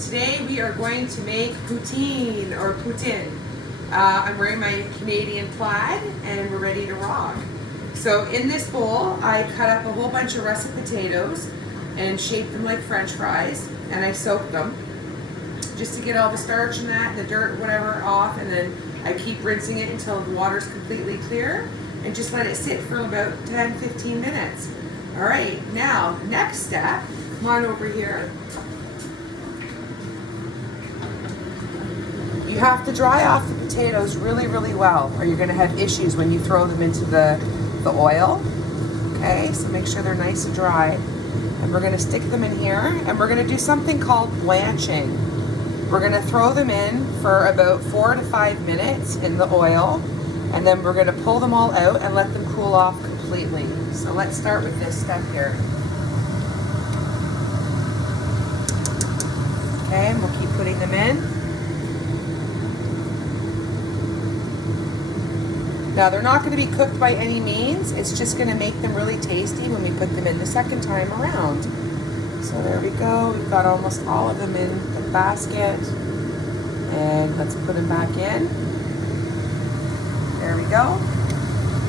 Today we are going to make poutine or Poutine. I'm wearing my Canadian plaid and we're ready to rock. So in this bowl, I cut up a whole bunch of russet potatoes and shaped them like French fries, and I soaked them just to get all the starch and that, the dirt, whatever off, and then I keep rinsing it until the water's completely clear and just let it sit for about 10-15 minutes. All right, now next step, come on over here. You have to dry off the potatoes really, really well, or you're gonna have issues when you throw them into the oil. Okay, so make sure they're nice and dry. And we're gonna stick them in here, and we're gonna do something called blanching. We're gonna throw them in for about 4 to 5 minutes in the oil, and then we're gonna pull them all out and let them cool off completely. So let's start with this step here. Okay, and we'll keep putting them in. Now they're not going to be cooked by any means, it's just going to make them really tasty when we put them in the second time around. So there we go, we've got almost all of them in the basket. And let's put them back in. There we go.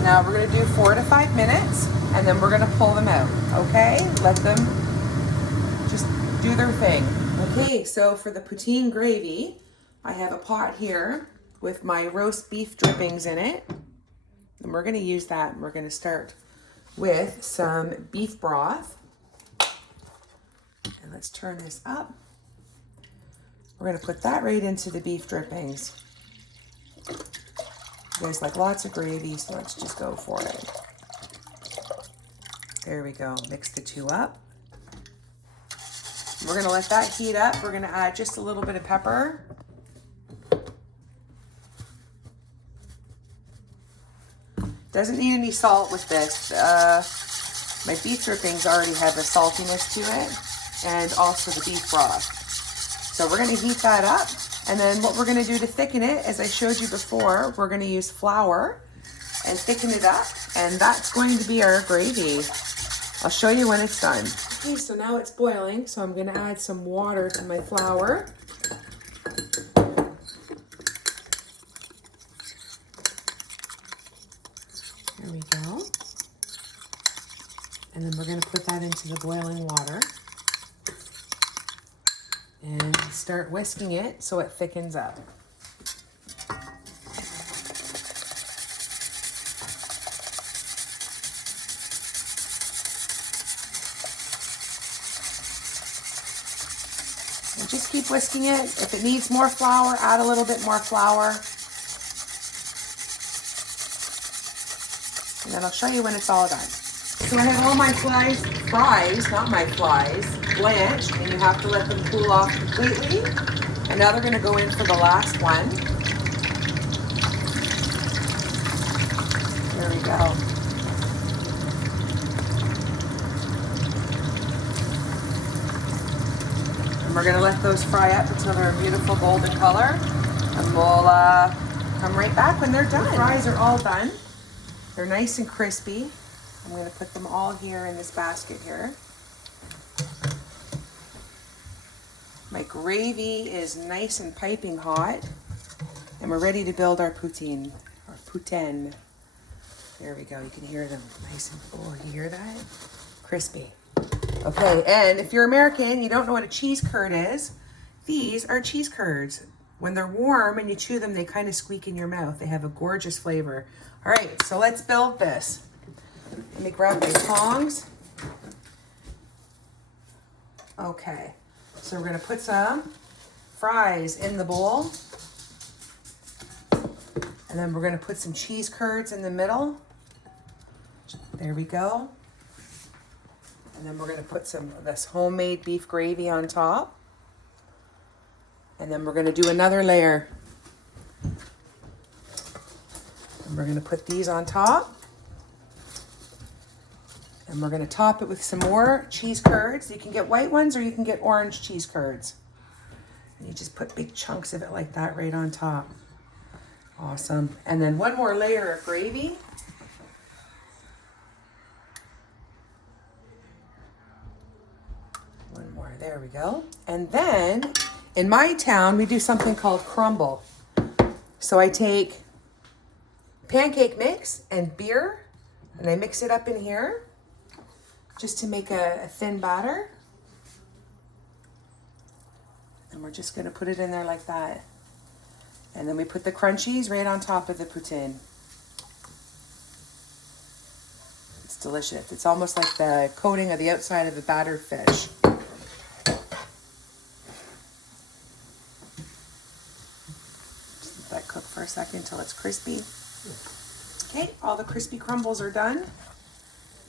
Now we're going to do 4 to 5 minutes and then we're going to pull them out, okay? Let them just do their thing. Okay, so for the poutine gravy, I have a pot here with my roast beef drippings in it. And we're going to use that, and we're going to start with some beef broth. And let's turn this up. We're going to put that right into the beef drippings. You guys like lots of gravy, so let's just go for it. There we go. Mix the two up. We're going to let that heat up. We're going to add just a little bit of pepper. Doesn't need any salt with this. My beef drippings already have a saltiness to it, and also the beef broth. So we're gonna heat that up, and then what we're gonna do to thicken it, as I showed you before, we're gonna use flour and thicken it up, and that's going to be our gravy. I'll show you when it's done. Okay, so now it's boiling, so I'm gonna add some water to my flour. There we go. And then we're going to put that into the boiling water and start whisking it so it thickens up. And just keep whisking it. If it needs more flour, add a little bit more flour. And then I'll show you when it's all done. So I have all my fries, blanched, and you have to let them cool off completely. And now they're gonna go in for the last one. There we go. And we're gonna let those fry up until they're a beautiful golden color. And we'll come right back when they're done. The fries are all done. They're nice and crispy. I'm going to put them all here in this basket here. My gravy is nice and piping hot. And we're ready to build our poutine, or poutine. There we go. You can hear them nice and, oh, you hear that? Crispy. Okay, and if you're American, you don't know what a cheese curd is. These are cheese curds. When they're warm and you chew them, they kind of squeak in your mouth. They have a gorgeous flavor. All right, so let's build this. Let me grab my tongs. Okay, so we're gonna put some fries in the bowl. And then we're gonna put some cheese curds in the middle. There we go. And then we're gonna put some of this homemade beef gravy on top. And then we're gonna do another layer. And we're gonna put these on top. And we're gonna top it with some more cheese curds. You can get white ones or you can get orange cheese curds. And you just put big chunks of it like that right on top. Awesome. And then one more layer of gravy. One more, there we go. And then In my town, we do something called crumble. So I take pancake mix and beer, and I mix it up in here just to make a thin batter. And we're just gonna put it in there like that. And then we put the crunchies right on top of the poutine. It's delicious. It's almost like the coating of the outside of a battered fish. Just let that cook for a second till it's crispy. Okay, all the crispy crumbles are done.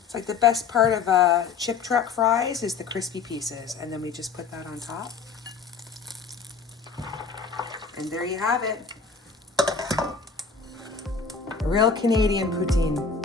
It's like the best part of chip truck fries is the crispy pieces. And then we just put that on top. And there you have it. A real Canadian poutine.